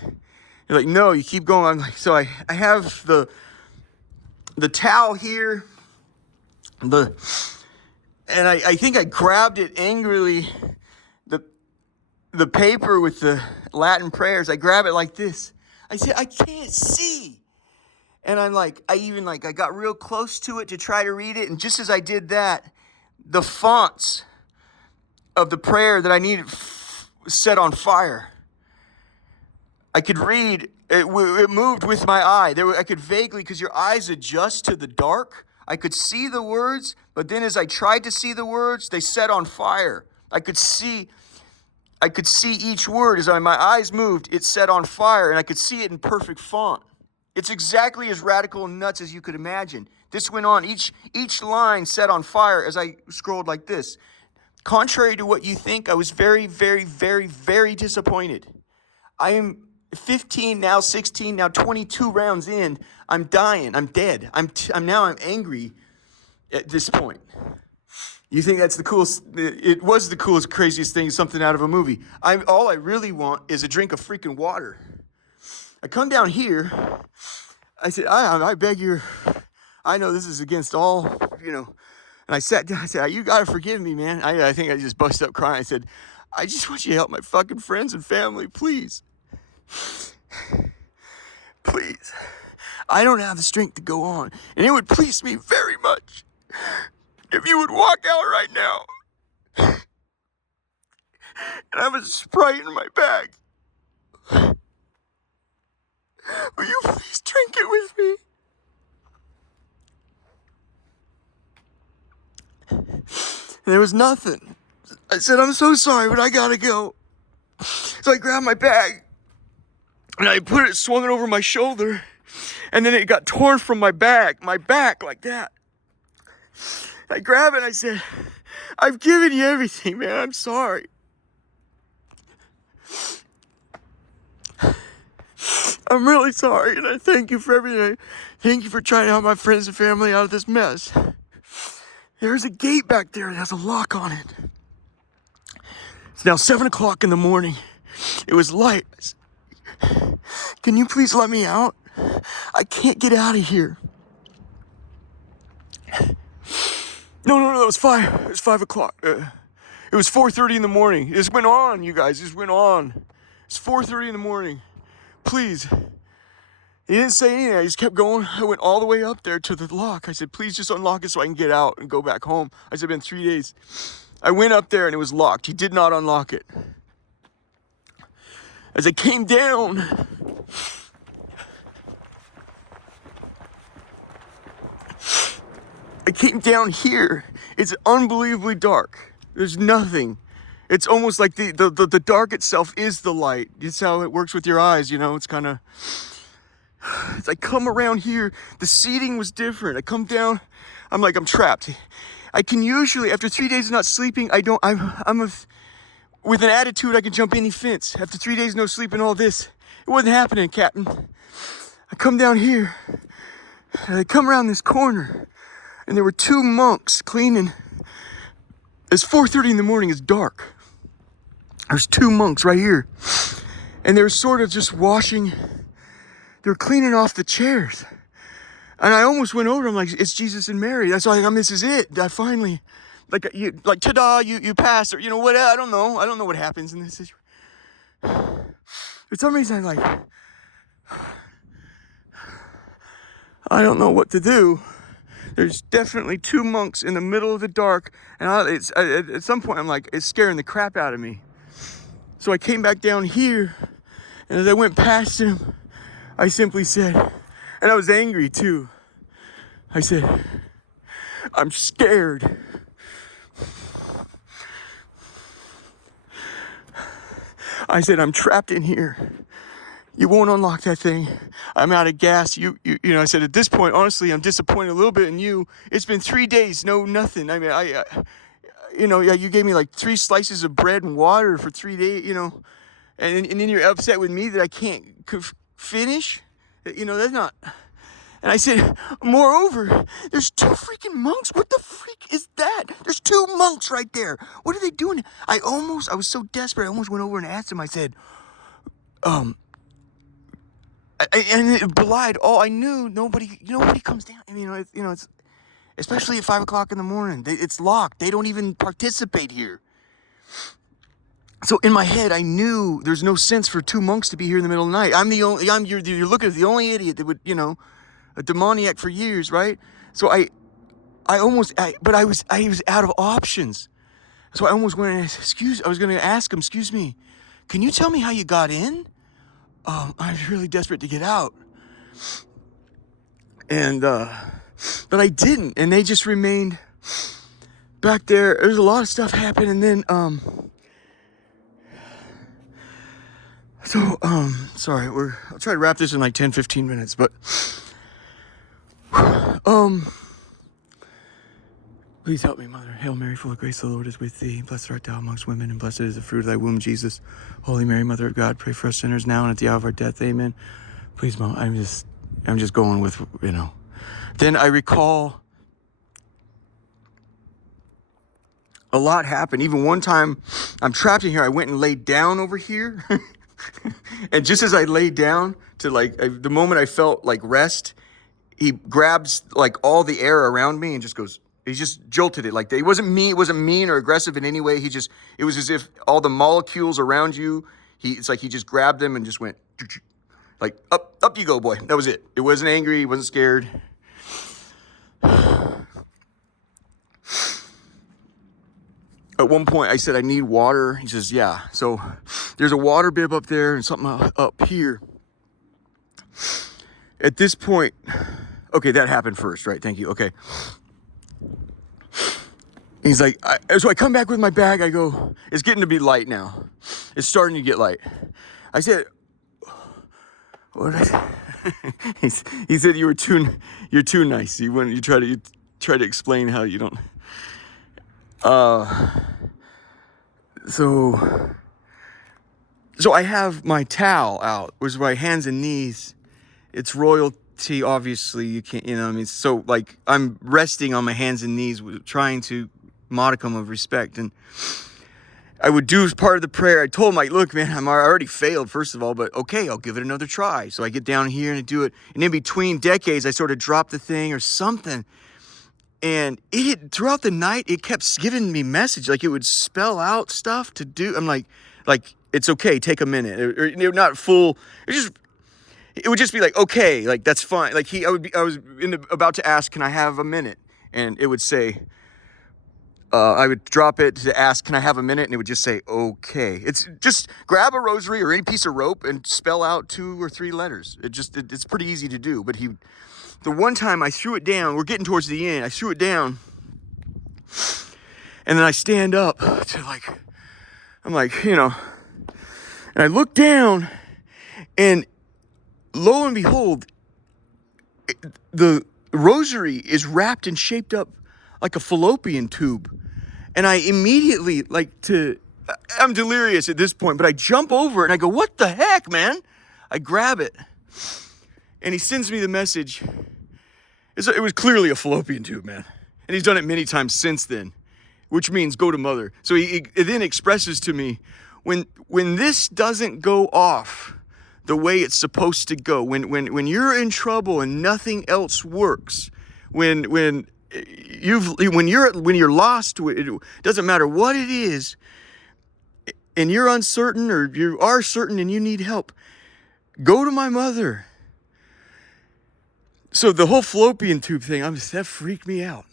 You're like, no, you keep going. I'm like, so I have the towel here, and I think I grabbed it angrily, the paper with the Latin prayers, I grab it like this. I said, I can't see. And I'm like, I got real close to it to try to read it. And just as I did that, the fonts of the prayer that I needed set on fire. I could read, it moved with my eye. I could vaguely, because your eyes adjust to the dark, I could see the words, but then as I tried to see the words, they set on fire. I could see each word as my eyes moved, it set on fire, and I could see it in perfect font. It's exactly as radical and nuts as you could imagine. This went on, each line set on fire as I scrolled like this. Contrary to what you think, I was very, very, very, very disappointed. I am 15, now 16, now 22 rounds in. I'm dying, I'm dead. I'm angry at this point. You think that's the coolest? It was the coolest, craziest thing, something out of a movie. All I really want is a drink of freaking water. I come down here. I said, I beg your, I know this is against all, you know. And I sat down. I said, you got to forgive me, man. I think I just busted up crying. I said, I just want you to help my fucking friends and family, please. Please. I don't have the strength to go on. And it would please me very much if you would walk out right now. And I have a Sprite in my bag. Will you please drink it with me? And there was nothing. I said, I'm so sorry, but I gotta go. So I grabbed my bag and I swung it over my shoulder, and then it got torn from my back like that. I grabbed it and I said, I've given you everything, man. I'm sorry. I'm really sorry, and I thank you for everything. Thank you for trying to help my friends and family out of this mess. There's a gate back there that has a lock on it. It's now 7 o'clock in the morning. It was light. Can you please let me out? I can't get out of here. No, it was 5. It was 5 o'clock. It was 4:30 in the morning. This went on, you guys. This went on. It's 4:30 in the morning. Please. He didn't say anything. I just kept going. I went all the way up there to the lock. I said, please just unlock it so I can get out and go back home. I said, it's been 3 days. I went up there and it was locked. He did not unlock it. As I came down, here. It's unbelievably dark. There's nothing. It's almost like the dark itself is the light. It's how it works with your eyes, you know. It's kind of... As I come around here, the seating was different. I come down, I'm like, I'm trapped. I can usually, after 3 days of not sleeping, with an attitude, I can jump any fence. After 3 days no sleep and all this, it wasn't happening, Captain. I come down here, and I come around this corner, and there were 2 monks cleaning. It's 4:30 in the morning, it's dark. There's 2 monks right here. And they were sort of just washing, they were cleaning off the chairs. And I almost went over, I'm like, it's Jesus and Mary. That's like, this is it. I finally, ta-da, you passed, or, what, I don't know. I don't know what happens in this situation. For some reason, I don't know what to do. There's definitely 2 monks in the middle of the dark. And at some point, I'm like, it's scaring the crap out of me. So I came back down here. And as I went past him, I simply said, and I was angry too. I said, I'm scared. I said, I'm trapped in here. You won't unlock that thing. I'm out of gas. I said, at this point, honestly, I'm disappointed a little bit in you. It's been 3 days, no nothing. I mean, you gave me like 3 slices of bread and water for 3 days, and then you're upset with me that I can't finish. That's not. And I said, moreover, there's 2 freaking monks. What the freak is that? There's 2 monks right there. What are they doing? I was so desperate. I almost went over and asked him. I said, and it belied all I knew. Nobody comes down. I mean, it's especially at 5 o'clock in the morning. It's locked. They don't even participate here. So in my head, I knew there's no sense for 2 monks to be here in the middle of the night. You're looking at the only idiot that would, a demoniac for years, right? So I was out of options. So I almost went and I was going to ask him, excuse me, can you tell me how you got in? I'm really desperate to get out. And, but I didn't. And they just remained back there. There's a lot of stuff happened. And then, sorry, I'll try to wrap this in like 10, 15 minutes, but, please help me, Mother. Hail Mary, full of grace, the Lord is with thee. Blessed art thou amongst women, and blessed is the fruit of thy womb, Jesus. Holy Mary, Mother of God, pray for us sinners now and at the hour of our death. Amen. Please, Mom, I'm just going with, Then I recall a lot happened. Even one time, I'm trapped in here. I went and laid down over here. And just as I laid down to the moment I felt like rest, he grabs like all the air around me and just goes, he just jolted it. Like it wasn't mean or aggressive in any way. It was as if all the molecules around you, it's like he just grabbed them and just went like up you go, boy. That was it. It wasn't angry. He wasn't scared. At one point I said, I need water. He says, yeah. So there's a water bib up there and something up here. At this point, okay, that happened first, right? Thank you. Okay. He's like, so I come back with my bag. I go, it's getting to be light now. It's starting to get light. I said, what did I say? He said, you're too nice. You try to explain how you don't. So I have my towel out, which is my hands and knees. It's royalty, obviously. You can't, so like I'm resting on my hands and knees, trying to modicum of respect. And I would do part of the prayer. I told him, look, man, I already failed, first of all, but okay, I'll give it another try. So I get down here and I do it. And in between decades, I sort of drop the thing or something. And throughout the night, it kept giving me message. Like it would spell out stuff to do. I'm like, it's okay, take a minute. Or not full. It would just be like, okay, like that's fine. Like I was about to ask, can I have a minute? And it would say, I would drop it to ask, can I have a minute? And it would just say, okay. It's just grab a rosary or any piece of rope and spell out 2 or 3 letters. It's pretty easy to do. But the one time I threw it down, we're getting towards the end, I threw it down. And then I stand up to and I look down and lo and behold, the rosary is wrapped and shaped up like a fallopian tube. And I immediately, I'm delirious at this point, but I jump over it and I go, what the heck, man? I grab it. And he sends me the message. It was clearly a fallopian tube, man. And he's done it many times since then, which means go to mother. So he then expresses to me, when this doesn't go off the way it's supposed to go, when you're in trouble and nothing else works, when you're lost, it doesn't matter what it is, and you're uncertain or you are certain and you need help, go to my mother. So the whole fallopian tube thing, that freaked me out.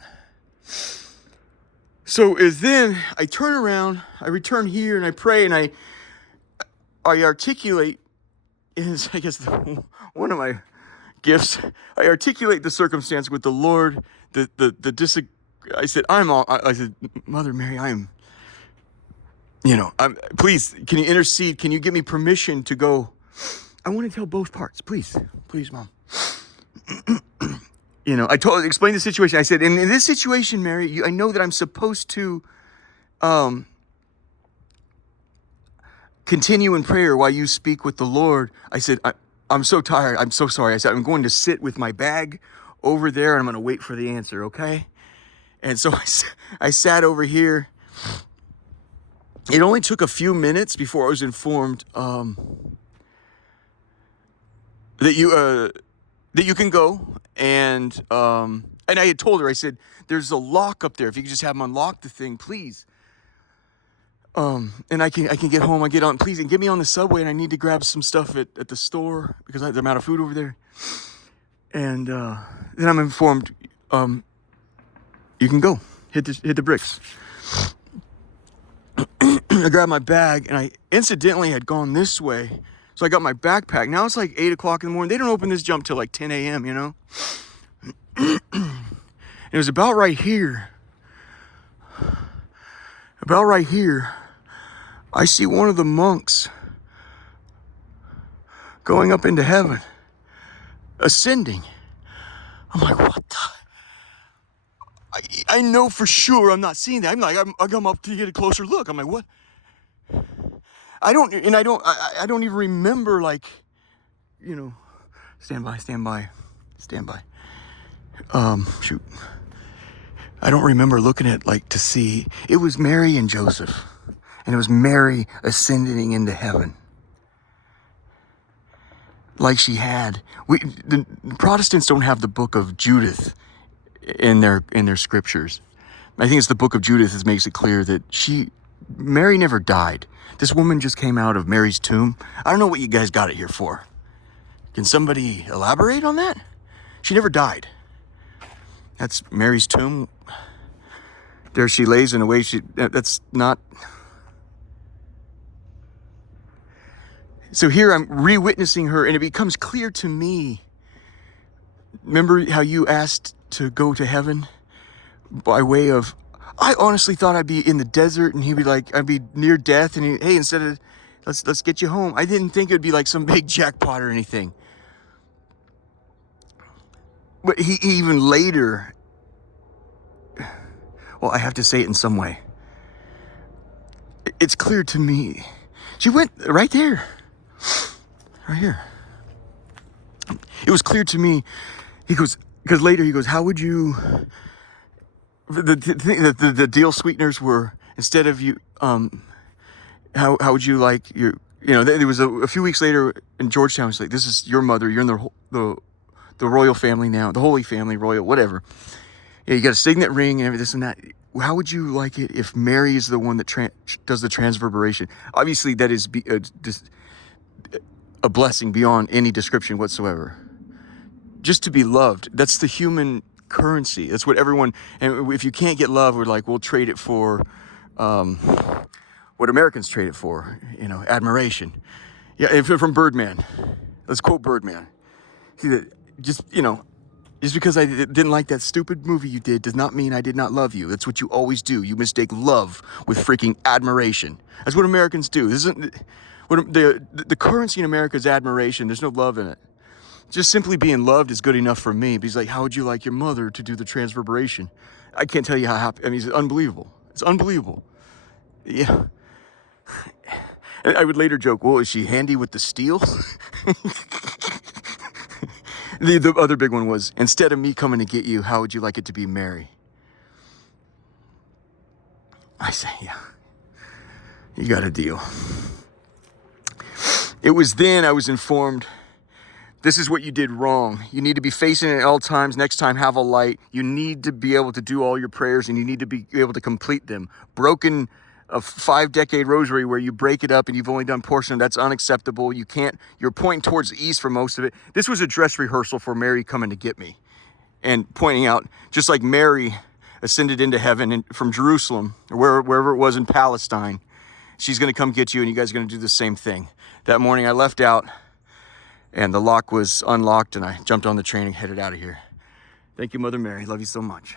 So then I turn around, I return here and I pray and I articulate, is I guess one of my gifts. I articulate the circumstance with the Lord. I said, Mother Mary, please, can you intercede? Can you give me permission to go? I want to tell both parts, please, Mom. I explained the situation. I said, in this situation, Mary, I know that I'm supposed to continue in prayer while you speak with the Lord. I said, I'm so tired. I'm so sorry. I said, I'm going to sit with my bag over there and I'm going to wait for the answer, okay? And so I sat over here. It only took a few minutes before I was informed that you can go. And I had told her, I said, there's a lock up there. If you could just have them unlock the thing, please. And I can get home. I get on, please, and get me on the subway. And I need to grab some stuff at the store because I'm out of food over there. And then I'm informed, you can go. Hit the bricks. I grabbed my bag and I incidentally had gone this way. So I got my backpack. Now it's like 8 o'clock in the morning. They don't open this jump till like 10 a.m., It was about right here. I see one of the monks going up into heaven, ascending. I'm like, what the? I know for sure I'm not seeing that. I come up to get a closer look. I'm like, what? I don't even remember, stand by. Shoot. I don't remember looking at, to see. It was Mary and Joseph. And it was Mary ascending into heaven. Like she had. The Protestants don't have the book of Judith in their scriptures. I think it's the book of Judith that makes it clear that Mary never died. This woman just came out of Mary's tomb. I don't know what you guys got it here for. Can somebody elaborate on that? She never died. That's Mary's tomb. There she lays in a way that's not. So here I'm re-witnessing her and it becomes clear to me. Remember how you asked to go to heaven by way of, I honestly thought I'd be in the desert and he'd be like, I'd be near death and hey, instead of let's get you home. I didn't think it would be like some big jackpot or anything. But he even later, well, I have to say it in some way. It's clear to me. She went right there. Right here. It was clear to me. He goes, because later he goes, how would you, the deal sweeteners were, instead of you, how would you like your, there was a few weeks later in Georgetown, it's like, this is your mother, you're in the royal family now, the Holy Family, royal, whatever. Yeah, you got a signet ring and everything, this and that. How would you like it if Mary is the one that does the transverberation? Obviously, that is a blessing beyond any description whatsoever. Just to be loved, that's the human currency. That's what everyone, and if you can't get love, we're like, we'll trade it for what Americans trade it for, admiration. Yeah, from Birdman. Let's quote Birdman. See, just because I didn't like that stupid movie you did does not mean I did not love you. That's what you always do. You mistake love with freaking admiration. That's what Americans do. This isn't what the currency in America is admiration. There's no love in it. Just simply being loved is good enough for me. But he's like, how would you like your mother to do the transverberation? I can't tell you how happy. I mean, it's unbelievable. It's unbelievable. Yeah. And I would later joke, well, is she handy with the steel? The other big one was, instead of me coming to get you, how would you like it to be Mary? I say, yeah, you got a deal. It was then I was informed, this is what you did wrong. You need to be facing it at all times. Next time, have a light. You need to be able to do all your prayers, and you need to be able to complete them. Broken a 5-decade rosary where you break it up and you've only done portion, that's unacceptable. You can't, you're pointing towards the east for most of it. This was a dress rehearsal for Mary coming to get me. And pointing out, just like Mary ascended into heaven from Jerusalem, or wherever it was in Palestine, she's going to come get you, and you guys are going to do the same thing. That morning I left out, and the lock was unlocked, and I jumped on the train and headed out of here. Thank you, Mother Mary. Love you so much.